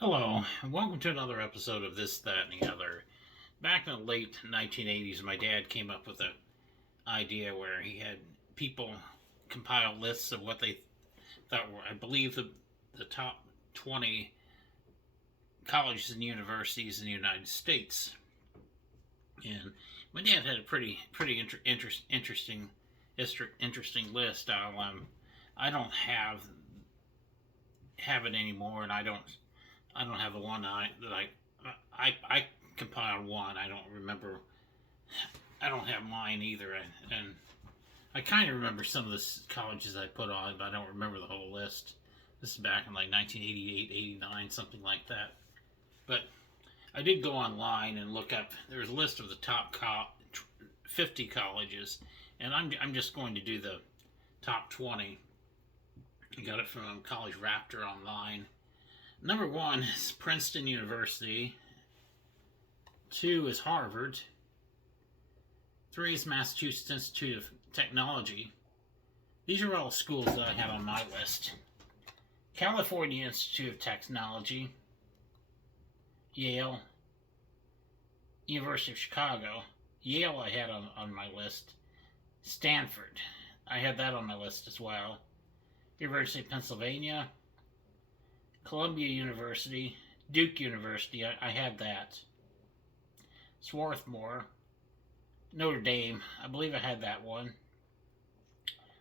Hello, and welcome to another episode of This, That, and the Other. Back in the late 1980s, my dad came up with an idea where he had people compile lists of what they thought were, I believe, the top 20 colleges and universities in the United States. And my dad had a interesting list. I don't have it anymore, and I don't have the one that I compiled one. I don't remember. I don't have mine either, and I kind of remember some of the colleges I put on, but I don't remember the whole list. This is back in like 1988, 89, something like that. But I did go online and look up. There's a list of the top 50 colleges, and I'm just going to do the top 20. I got it from College Raptor online. Number one is Princeton University. Two is Harvard. Three is Massachusetts Institute of Technology. These are all schools that I had on my list. California Institute of Technology. Yale. University of Chicago. Yale I had on my list. Stanford. I had that on my list as well. University of Pennsylvania. Columbia University, Duke University, I had that. Swarthmore, Notre Dame, I believe I had that one.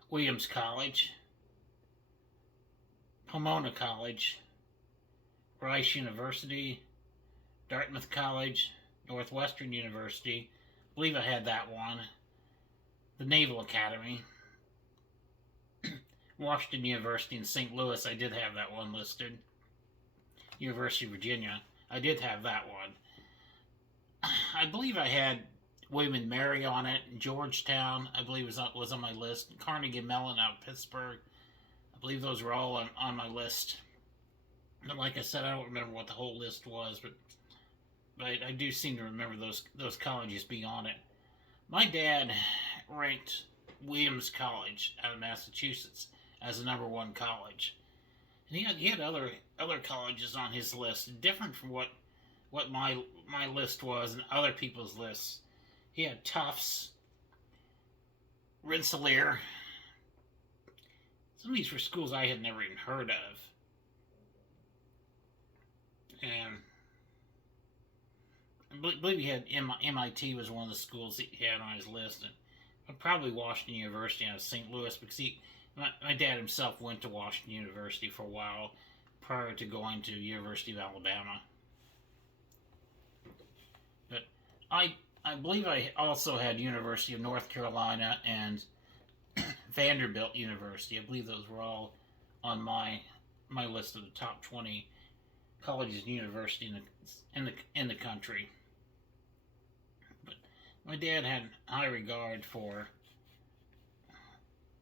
Williams College, Pomona College, Rice University, Dartmouth College, Northwestern University, I believe I had that one. The Naval Academy, Washington University in St. Louis, I did have that one listed. University of Virginia, I did have that one. I believe I had William and Mary on it. Georgetown, I believe was on my list. Carnegie Mellon out of Pittsburgh, I believe those were all on my list. But like I said, I don't remember what the whole list was, but I do seem to remember those colleges being on it. My dad ranked Williams College out of Massachusetts as the number one college. And he had other colleges on his list, different from what my list was and other people's lists. He had Tufts, Rensselaer. Some of these were schools I had never even heard of. And I believe he had MIT was one of the schools that he had on his list. And probably Washington University out of St. Louis because my dad himself went to Washington University for a while prior to going to University of Alabama. But I believe I also had University of North Carolina and Vanderbilt University. I believe those were all on my list of the top 20 colleges and universities in the country. But my dad had high regard for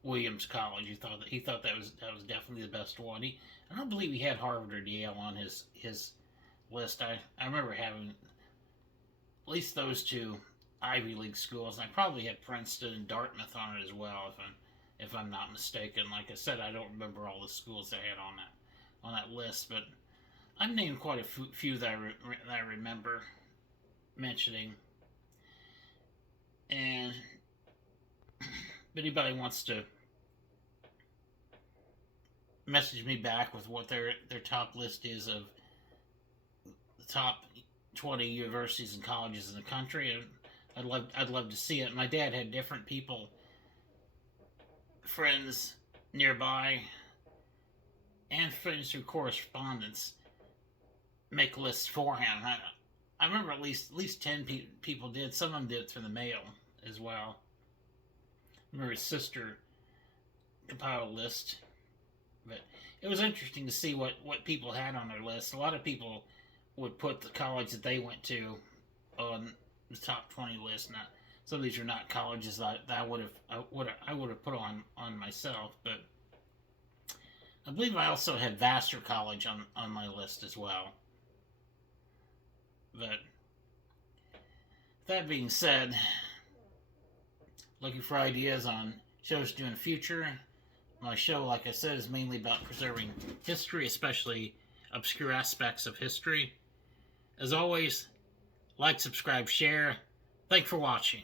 Williams College. He thought that was definitely the best one. I don't believe he had Harvard or Yale on his list. I remember having at least those two Ivy League schools. And I probably had Princeton and Dartmouth on it as well, if I'm not mistaken. Like I said, I don't remember all the schools I had on that list, but I've named quite a few that I remember mentioning. And if anybody wants to message me back with what their top list is of the top 20 universities and colleges in the country, I'd love to see it. My dad had different people, friends nearby, and friends through correspondence make lists for him. I remember at least 10 people did. Some of them did it through the mail as well. I remember his sister compiled a list. But it was interesting to see what people had on their list. A lot of people would put the college that they went to on the top 20 list. Now, some of these are not colleges that I would have put on myself, but I believe I also had Vassar College on my list as well. But that being said, looking for ideas on shows to do in the future. My show, like I said, is mainly about preserving history, especially obscure aspects of history. As always, like, subscribe, share. Thanks for watching.